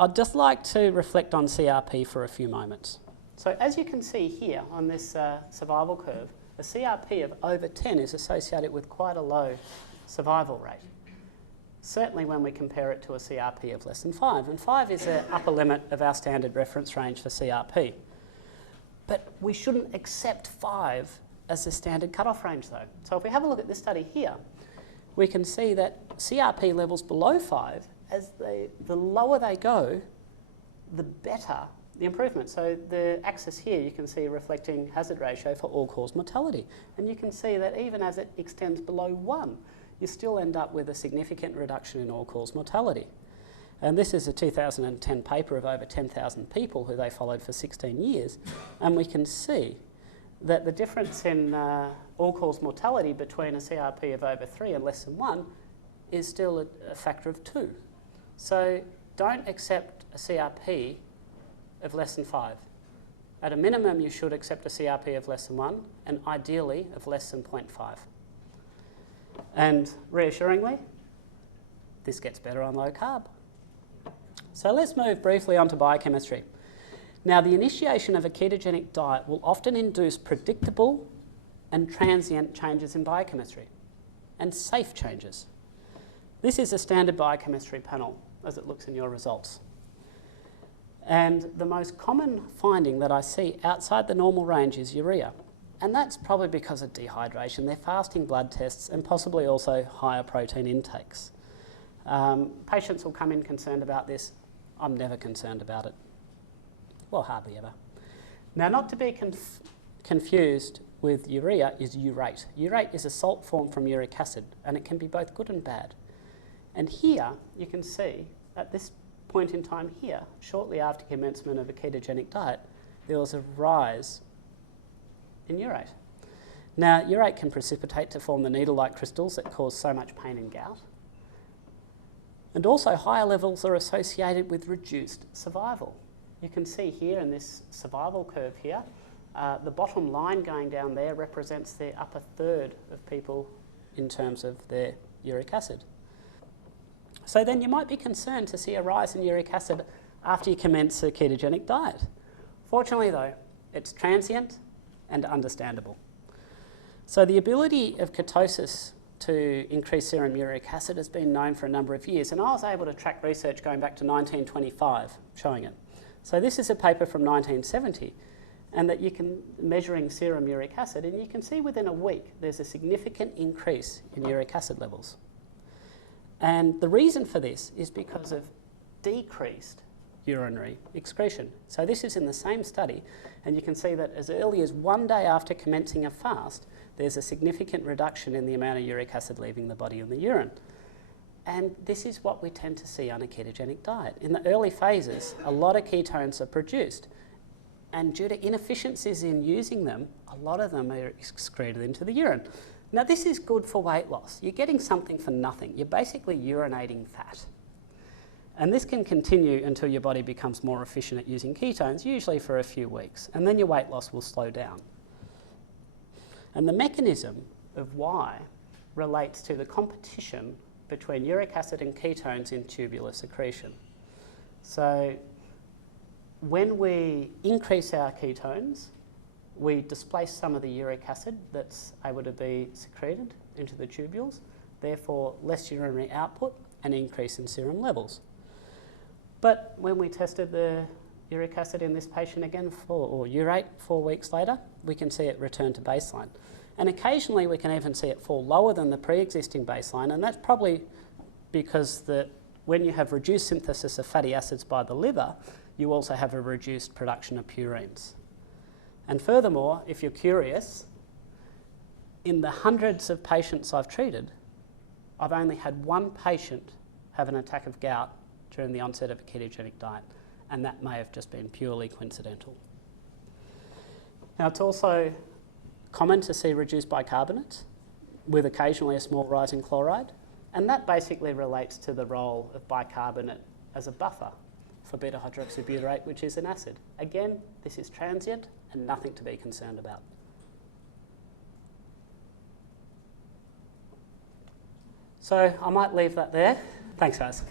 I'd just like to reflect on CRP for a few moments. So as you can see here on this survival curve, a CRP of over 10 is associated with quite a low survival rate. Certainly when we compare it to a CRP of less than 5. And 5 is the upper limit of our standard reference range for CRP. But we shouldn't accept 5 as the standard cutoff range though. So if we have a look at this study here, we can see that CRP levels below 5, as the lower they go, the better the improvement. So the axis here you can see reflecting hazard ratio for all-cause mortality. And you can see that even as it extends below 1, you still end up with a significant reduction in all-cause mortality. And this is a 2010 paper of over 10,000 people who they followed for 16 years. And we can see that the difference in all-cause mortality between a CRP of over 3 and less than 1 is still a factor of 2. So don't accept a CRP of less than 5. At a minimum, you should accept a CRP of less than 1, and ideally of less than 0.5. And reassuringly, this gets better on low carb. So let's move briefly onto biochemistry. Now, the initiation of a ketogenic diet will often induce predictable and transient changes in biochemistry, and safe changes. This is a standard biochemistry panel, as it looks in your results. And the most common finding that I see outside the normal range is urea. And that's probably because of dehydration, their fasting blood tests, and possibly also higher protein intakes. Patients will come in concerned about this. I'm never concerned about it. Well, hardly ever. Now, not to be confused with urea is urate. Urate is a salt formed from uric acid, and it can be both good and bad. And here you can see at this point in time here, shortly after commencement of a ketogenic diet, there was a rise in urate. Now, urate can precipitate to form the needle-like crystals that cause so much pain and gout. And also higher levels are associated with reduced survival. You can see here in this survival curve here, the bottom line going down there represents the upper third of people in terms of their uric acid. So then you might be concerned to see a rise in uric acid after you commence a ketogenic diet. Fortunately though, it's transient and understandable. So the ability of ketosis to increase serum uric acid has been known for a number of years, and I was able to track research going back to 1925 showing it. So this is a paper from 1970, and that you can measuring serum uric acid, and you can see within a week there's a significant increase in uric acid levels. And the reason for this is because of decreased urinary excretion. So this is in the same study, and you can see that as early as 1 day after commencing a fast, there's a significant reduction in the amount of uric acid leaving the body in the urine. And this is what we tend to see on a ketogenic diet. In the early phases, a lot of ketones are produced, and due to inefficiencies in using them, a lot of them are excreted into the urine. Now, this is good for weight loss. You're getting something for nothing. You're basically urinating fat. And this can continue until your body becomes more efficient at using ketones, usually for a few weeks, and then your weight loss will slow down. And the mechanism of why relates to the competition between uric acid and ketones in tubular secretion. So when we increase our ketones, we displace some of the uric acid that's able to be secreted into the tubules, therefore less urinary output and increase in serum levels. But when we tested the uric acid in this patient again, or urate 4 weeks later, we can see it return to baseline. And occasionally we can even see it fall lower than the pre-existing baseline, and that's probably because when you have reduced synthesis of fatty acids by the liver, you also have a reduced production of purines. And furthermore, if you're curious, in the hundreds of patients I've treated, I've only had one patient have an attack of gout during the onset of a ketogenic diet, and that may have just been purely coincidental. Now, it's also common to see reduced bicarbonate with occasionally a small rise in chloride, and that basically relates to the role of bicarbonate as a buffer for beta-hydroxybutyrate, which is an acid. Again, this is transient and nothing to be concerned about. So I might leave that there. Thanks, guys.